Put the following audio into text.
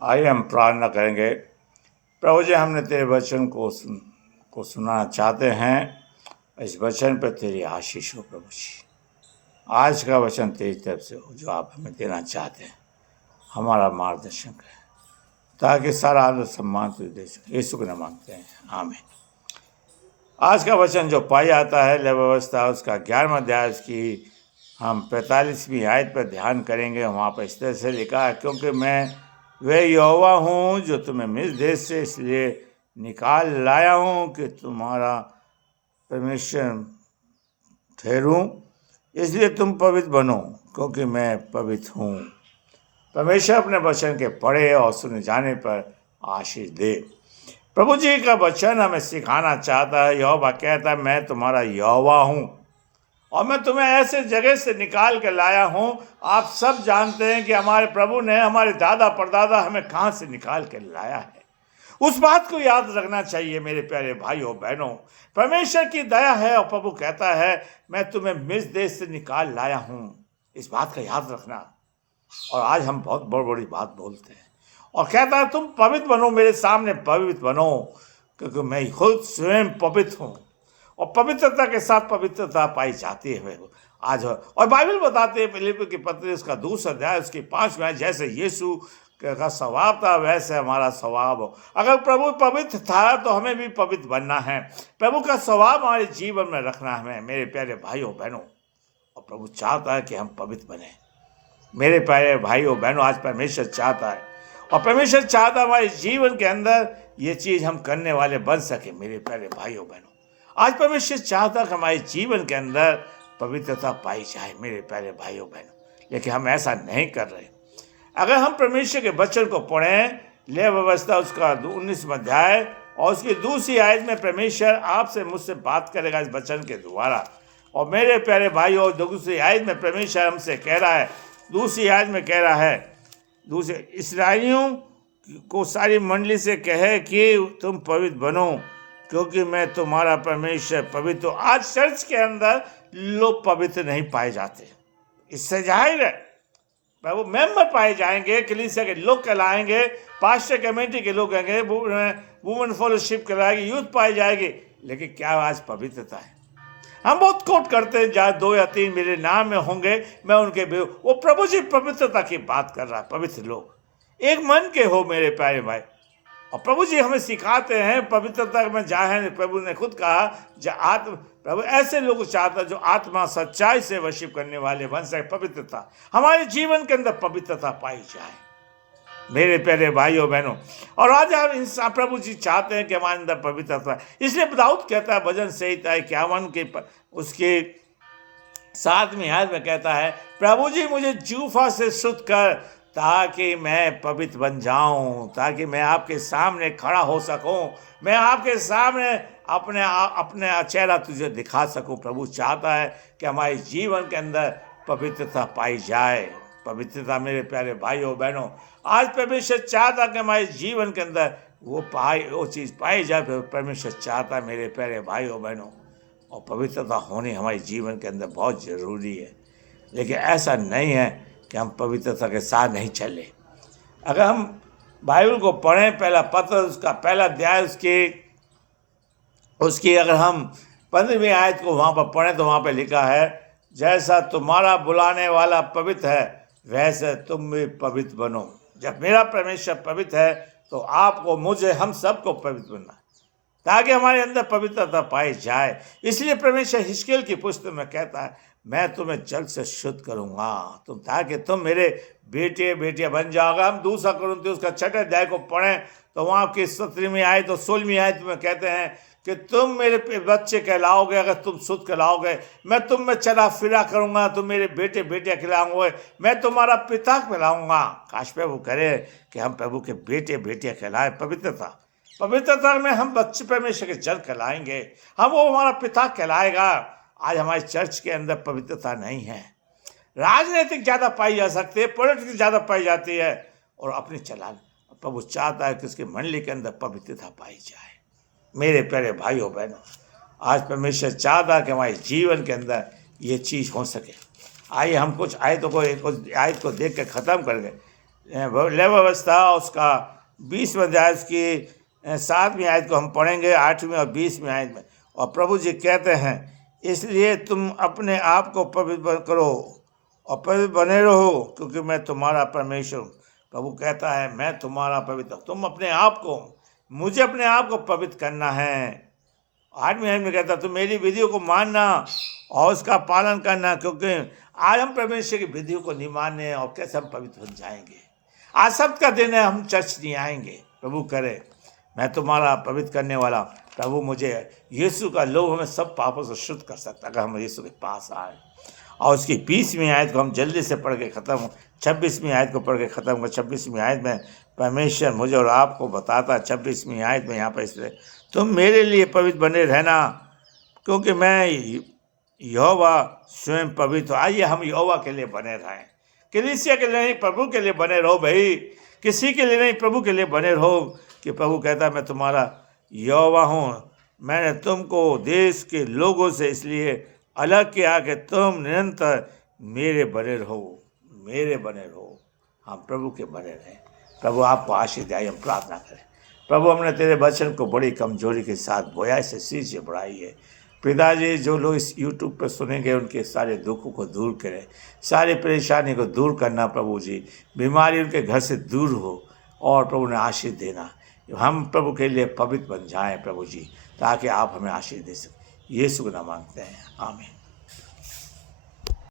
आइए हम प्रार्थना करेंगे। प्रभु जी, हमने तेरे वचन को सुनना चाहते हैं। इस वचन पर तेरी आशीष हो प्रभु जी। आज का वचन तेरी तरफ से हो जो आप हमें देना चाहते हैं। हमारा मार्गदर्शन करें ताकि सारा आदर सम्मान तुझे दे सके। यीशु के नाम मांगते हैं, आमीन। आज का वचन जो पाई जाता है लेवी व्यवस्था उसका 11वां अध्याय उसकी हम 45वीं आयत पर ध्यान करेंगे। वहाँ पर इस तरह से लिखा है, क्योंकि मैं वह यहोवा हूँ जो तुम्हें मिस्र देश से इसलिए निकाल लाया हूँ कि तुम्हारा परमेश्वर ठहरूं, इसलिए तुम पवित्र बनो क्योंकि मैं पवित्र हूँ। परमेश्वर अपने वचन के पढ़े और सुने जाने पर आशीष दे। प्रभु जी का वचन हमें सिखाना चाहता है। यहोवा कहता है, मैं तुम्हारा यहोवा हूँ और मैं तुम्हें ऐसे जगह से निकाल के लाया हूँ। आप सब जानते हैं कि हमारे प्रभु ने हमारे दादा परदादा हमें कहाँ से निकाल के लाया है। उस बात को याद रखना चाहिए मेरे प्यारे भाइयों बहनों। परमेश्वर की दया है और प्रभु कहता है, मैं तुम्हें मिस्र देश से निकाल लाया हूँ। इस बात का याद रखना। और आज हम बहुत बड़ी बड़ी बात बोलते हैं और कहता है, तुम पवित्र बनो, मेरे सामने पवित्र बनो क्योंकि मैं खुद स्वयं पवित्र हूँ। और पवित्रता के साथ पवित्रता पाई जाती है आज। और बाइबल बताते हैं फिलिप्पियों की पत्री उसका 2 अध्याय उसकी 5वां, जैसे यीशु का स्वभाव था वैसे हमारा स्वभाव हो। अगर प्रभु पवित्र था तो हमें भी पवित्र बनना है। प्रभु का स्वभाव हमारे जीवन में रखना है मेरे प्यारे भाइयों बहनों। और प्रभु चाहता है कि हम पवित्र बने। मेरे प्यारे भाइयों बहनों, आज परमेश्वर चाहता है और परमेश्वर चाहता है हमारे जीवन के अंदर ये चीज हम करने वाले बन सके। मेरे प्यारे भाइयों बहनों, आज परमेश्वर चाहता है कि हमारे जीवन के अंदर पवित्रता पाई जाए मेरे प्यारे भाइयों बहनों, लेकिन हम ऐसा नहीं कर रहे। अगर हम परमेश्वर के वचन को पढ़ें, लेवी व्यवस्था उसका 19वां अध्याय और उसकी 2री आयत में परमेश्वर आपसे मुझसे बात करेगा इस वचन के द्वारा। और मेरे प्यारे भाइयों, 2री आयत में परमेश्वर हमसे कह रहा है, 2री आयत में कह रहा है, दूसरे इस्राएलियों को सारी मंडली से कहे कि तुम पवित्र बनो क्योंकि मैं तुम्हारा परमेश्वर पवित्र हूँ। आज चर्च के अंदर लोग पवित्र नहीं पाए जाते। इससे जाहिर है प्रभु मेंबर पाए जाएंगे, कलीसिया के लोग कहलाएंगे, पास्टर कमेटी के लोग कहेंगे, वुमेन फेलोशिप कहलाएगी, यूथ पाई जाएगी, लेकिन क्या आज पवित्रता है? हम बहुत कोट करते हैं, जहाँ 2 या 3 मेरे नाम में होंगे मैं उनके भी। वो प्रभु जी पवित्रता की बात कर रहा है। पवित्र लोग एक मन के हो मेरे प्यारे भाई। और प्रभु जी हमें सिखाते हैं पवित्रता में जाए। प्रभु ने खुद कहा, प्रभु ऐसे लोग चाहता जो आत्मा सच्चाई से वर्शिप करने वाले बन सके। पवित्रता हमारे जीवन के अंदर पवित्रता पाई जाए मेरे प्यारे भाइयों बहनों। और आज आप इंसान प्रभु जी चाहते हैं कि हमारे अंदर पवित्रता। इसलिए दाऊद कहता है भजन संहिता 51 के उसके 7वीं आयत में कहता है, प्रभु जी मुझे जूफा से शुद्ध कर ताकि मैं पवित्र बन जाऊं, ताकि मैं आपके सामने खड़ा हो सकूं, मैं आपके सामने अपने चेहरा तुझे दिखा सकूं। प्रभु चाहता है कि हमारे जीवन के अंदर पवित्रता पाई जाए। पवित्रता मेरे प्यारे भाइयों बहनों, आज परमेश्वर चाहता कि हमारे जीवन के अंदर वो चीज़ पाई जाए। परमेश्वर चाहता है मेरे प्यारे भाइयों बहनों। और पवित्रता होनी हमारे जीवन के अंदर बहुत ज़रूरी है, लेकिन ऐसा नहीं है कि हम पवित्रता के साथ नहीं चले। अगर हम बाइबल को पढ़ें, पहला पत्र उसका पहला अध्याय उसकी अगर हम 15वीं आयत को वहाँ पर पढ़ें तो वहाँ पर लिखा है, जैसा तुम्हारा बुलाने वाला पवित्र है वैसे तुम भी पवित्र बनो। जब मेरा परमेश्वर पवित्र है तो आपको, मुझे, हम सबको पवित्र बनना है ताकि हमारे अंदर पवित्रता पाई जाए। इसलिए परमेश्वर हिजकीएल की पुस्तक में कहता है, मैं तुम्हें जल से शुद्ध करूंगा ताकि तुम मेरे बेटे बेटियां बन जाओगे। हम 2 कुरिन्थियों उसका 6 अध्याय को पढ़ें तो वहाँ की 17वीं आयत और 16वीं आयत में कहते हैं कि तुम मेरे बच्चे कहलाओगे अगर तुम शुद्ध कहलाओगे। मैं तुम में चला फिरा करूंगा, तुम मेरे बेटे बेटियां कहलाओगे, मैं तुम्हारा पिता कहलाऊंगा। काश प्रभु करे कि हम प्रभु के बेटे बेटियां कहलाए। पवित्रता में हम बच्चे परमेश्वर के जन कहलाएंगे, हम वो हमारा पिता कहलाएगा। आज हमारे चर्च के अंदर पवित्रता नहीं है। राजनीतिक ज़्यादा पाई जा सकती है, पॉलिटिक्स ज़्यादा पाई जाती है और अपनी चलान। प्रभु चाहता है कि उसकी मंडली के अंदर पवित्रता पाई जाए। मेरे प्यारे भाइयों बहनों, आज परमेश्वर चाहता है कि हमारे जीवन के अंदर ये चीज़ हो सके। आइए हम कुछ आयतों को आयत को देख के ख़त्म कर गए। व्यवस्था उसका 20वें अध्याय उसकी 7वीं आयत को हम पढ़ेंगे, 8वीं और 20वीं आयत में। और प्रभु जी कहते हैं, इसलिए तुम अपने आप को पवित्र करो और पवित्र बने रहो, क्योंकि मैं तुम्हारा परमेश्वर हूँ। प्रभु कहता है, मैं तुम्हारा पवित्र। तुम अपने आप को, मुझे अपने आप को पवित्र करना है। 8वीं आयत में कहता, तुम मेरी विधियों को मानना और उसका पालन करना, क्योंकि आज हम परमेश्वर की विधियों को नहीं मानने, और कैसे हम पवित्र बन जाएंगे। आज सब्त का दिन है, हम चर्च नहीं आएंगे। प्रभु करे, मैं तुम्हारा पवित्र करने वाला। प्रभु मुझे यीशु का लोभ हमें सब पापों से शुद्ध कर सकता है अगर हम यीशु के पास आए। और उसकी 20वीं आयत को हम जल्दी से पढ़ के ख़त्म, 26वीं आयत को पढ़ के ख़त्म कर। 26वीं आयत में परमेश्वर मुझे और आपको बताता, 26वीं आयत में यहाँ पर इसलिए, तुम मेरे लिए पवित्र बने रहना, क्योंकि मैं यहोवा स्वयं पवित्र हूँ। आइए हम यहोवा के लिए बने रहें, कलीसिया के लिए नहीं, प्रभु के लिए बने रहो भाई। किसी के लिए नहीं, प्रभु के लिए बने रहो। कि प्रभु कहता है, मैं तुम्हारा यहोवा हूँ, मैंने तुमको देश के लोगों से इसलिए अलग किया कि तुम निरंतर मेरे बने रहो, मेरे बने रहो। हम प्रभु के बने रहें। प्रभु आपको आशीष दे। हम प्रार्थना करें। प्रभु, हमने तेरे वचन को बड़ी कमजोरी के साथ बोया, से सींचे बढ़ाई है। पिताजी, जो लोग इस यूट्यूब पर सुनेंगे, उनके सारे दुखों को दूर करें, सारी परेशानी को दूर करना। प्रभु जी, बीमारी उनके घर से दूर हो, और प्रभु ने आशीष देना। हम प्रभु के लिए पवित्र बन जाएं प्रभु जी, ताकि आप हमें आशीष दे सकें। यीशु का नाम मांगते हैं, आमीन।